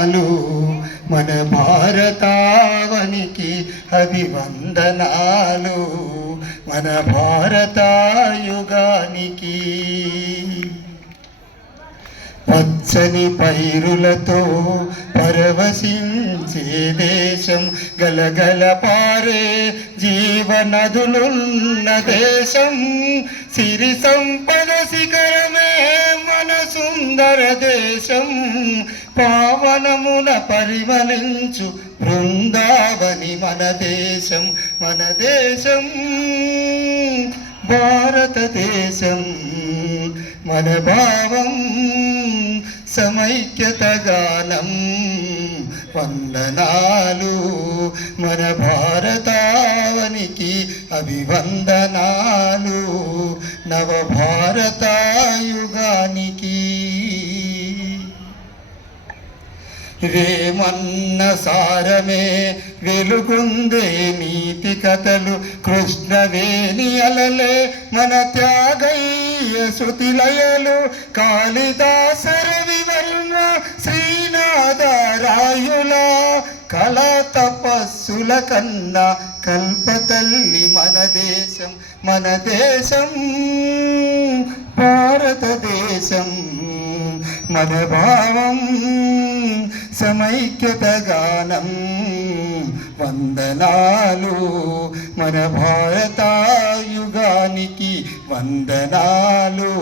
వందనాలు మన భారతావనికి అభివందనాలు. మన భారతాయుగానికి పచ్చని పైరులతో పరవశించే దేశం గలగల పారే జీవనదులున్న దేశం. సిరి సంపద శిఖరమే మన సుందర దేశం. పావనమున పరిమళించు బృందావని మన దేశం మన దేశం. భారతదేశం. మన సమైక్యతగానం వందనాలు మన భారతావనికి అభివందనాలు నవ భారతాయుగానికి రేమన్న సారమే వెలుగుందే నీతి కథలు కృష్ణవేణి అలలే మన త్యాగై శృతిలయలు కాళిదాసర వివర్మ శ్రీనాథరాయుల కళా తపస్సుల కన్నా కల్పతల్లి మన దేశం మన దేశం భారతదేశం మన భావం. సమైక్యత గానం వందనాలు మన భారతాయుగానికి వందనాలు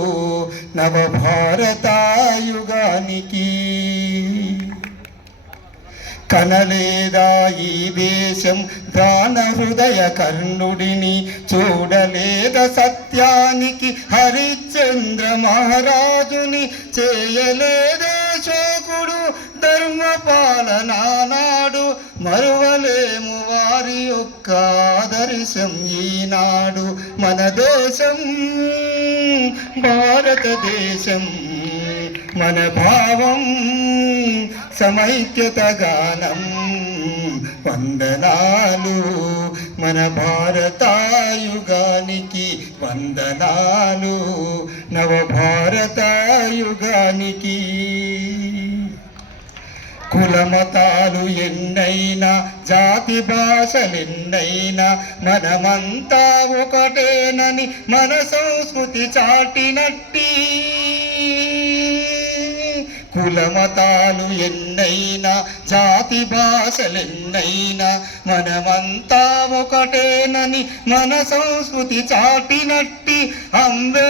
నవ భారతాయుగానికి కనలేదా ఈ దేశం దాన హృదయ కర్ణుడిని చూడలేద సత్యానికి హరిశ్చంద్ర మహారాజుని చేయలేదా శోకుడు ధర్మ పాలనాడు మరువలేము వారి యొక్క ఆదర్శం ఈనాడు. మన దేశం భారతదేశం మన భావం సమైక్యత గానం వందనాలు. మన భారతాయుగానికి వందనాలు. నవ భారతాయుగానికి కులమతాలు ఎన్నైనా జాతి భాషలెన్నైనా మనమంతా ఒకటేనని మన సంస్కృతి చాటినట్టి. కులమతాలు ఎన్నైనా జాతి భాషలెన్నైనా మనమంతా ఒకటేనని మన సంస్కృతి చాటినట్టి. అంబే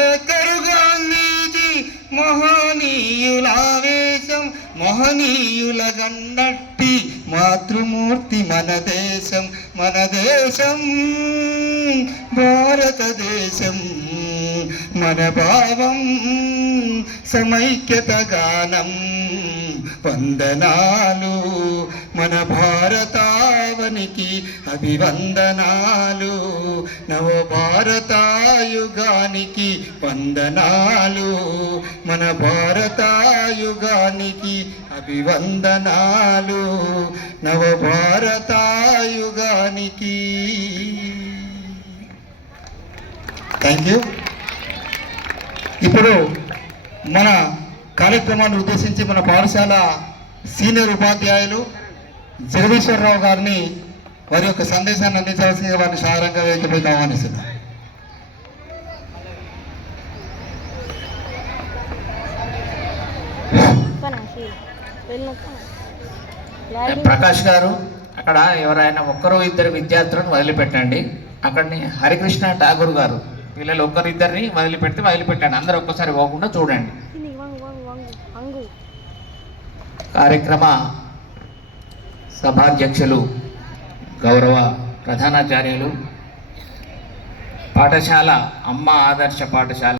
మహనీయుల గన్నట్టి మాతృమూర్తి మన దేశం మన దేశం భారతదేశం మన భావం. సమైక్యత గానం వందనాలు. మన భారతావనికి అభివందనాలు. నవ భారతాయుగానికి వందనాలు. మన భారతాయుగానికి అభివందనాలు. నవ భారతాయుగానికి థ్యాంక్ యూ ఇప్పుడు మన కార్యక్రమాన్ని ఉద్దేశించి మన పాఠశాల సీనియర్ ఉపాధ్యాయులు జగదీశ్వరరావు గారిని వారి యొక్క సందేశాన్ని అందించవలసిందిగా వారిని సాధారణంగా వేదికపైకి ఆహ్వానిస్తున్నాం ప్రకాష్ గారు అక్కడ ఎవరైనా ఒక్కరు ఇద్దరు విద్యార్థులను వదిలిపెట్టండి. అక్కడిని హరికృష్ణ ఠాగూర్ గారు. పిల్లలు ఒక్కరు ఇద్దరిని వదిలిపెడితే వదిలిపెట్టండి. అందరూ ఒక్కసారి పోకుండా చూడండి. కార్యక్రమ సభాధ్యక్షులు గౌరవ ప్రధానాచార్యులు పాఠశాల అమ్మ ఆదర్శ పాఠశాల